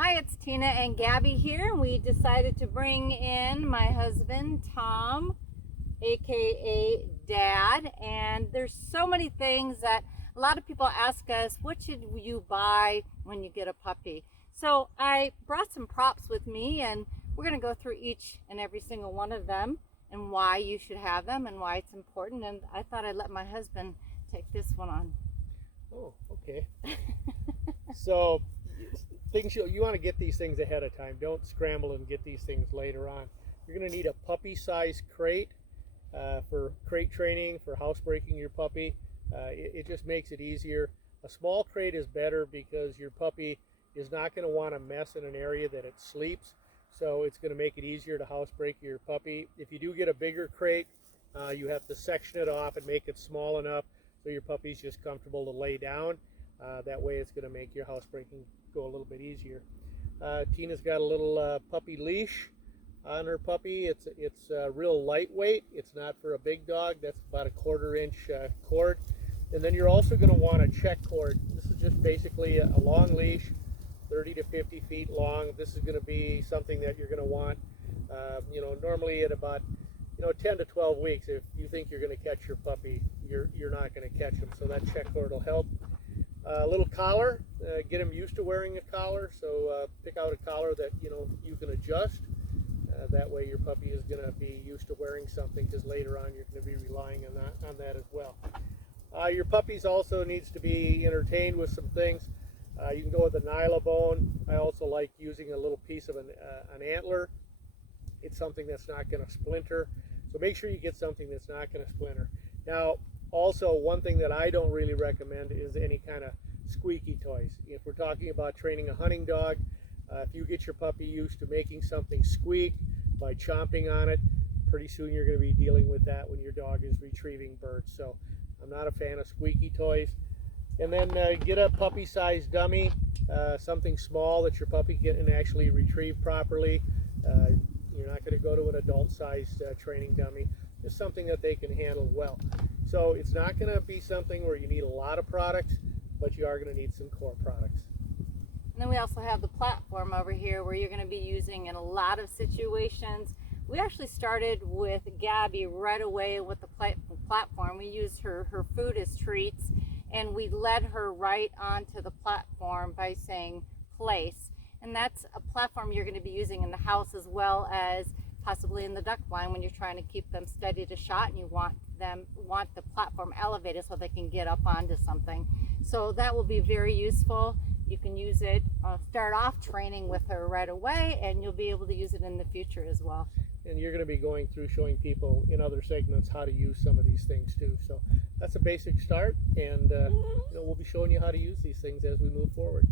Hi, it's Tina and Gabby here. We decided to bring in my husband, Tom, aka Dad, and there's so many things that a lot of people ask us, what should you buy when you get a puppy? So I brought some props with me, and we're going to go through each and every single one of them and why you should have them and why it's important. And I thought I'd let my husband take this one on. Oh, okay. So things you want to get these things ahead of time. Don't scramble and get these things later on. You're going to need a puppy-size crate for crate training, for housebreaking your puppy. It just makes it easier. A small crate is better because your puppy is not going to want to mess in an area that it sleeps. So it's going to make it easier to housebreak your puppy. If you do get a bigger crate, you have to section it off and make it small enough so your puppy's just comfortable to lay down. That way it's going to make your housebreaking go a little bit easier. Tina's got a little puppy leash on her puppy. It's real lightweight. It's not for a big dog. That's about a 1/4 inch cord. And then you're also going to want a check cord. This is just basically a long leash, 30 to 50 feet long. This is going to be something that you're going to want, normally at about 10 to 12 weeks. If you think you're going to catch your puppy, you're not going to catch him. So that check cord will help. A little collar, get him used to wearing a collar. So pick out a collar that you can adjust. That way your puppy is going to be used to wearing something, because later on you're going to be relying on that as well. Your puppies also needs to be entertained with some things. You can go with a Nylabone. I also like using a little piece of an antler. It's something that's not going to splinter. So make sure you get something that's not going to splinter. Now, also, one thing that I don't really recommend is any kind of squeaky toys. If we're talking about training a hunting dog, if you get your puppy used to making something squeak by chomping on it, pretty soon you're going to be dealing with that when your dog is retrieving birds. So I'm not a fan of squeaky toys. And then get a puppy-sized dummy, something small that your puppy can actually retrieve properly. You're not going to go to an adult-sized training dummy. Just something that they can handle well. So it's not going to be something where you need a lot of products, but you are going to need some core products. And then we also have the platform over here where you're going to be using in a lot of situations. We actually started with Gabby right away with the platform. We used her food as treats, and we led her right onto the platform by saying place. And that's a platform you're going to be using in the house as well as possibly in the duck blind when you're trying to keep them steady to shot and you want the platform elevated so they can get up onto something. So that will be very useful. You can use it, start off training with her right away, and you'll be able to use it in the future as well. And you're going to be going through showing people in other segments how to use some of these things too. So that's a basic start, and we'll be showing you how to use these things as we move forward.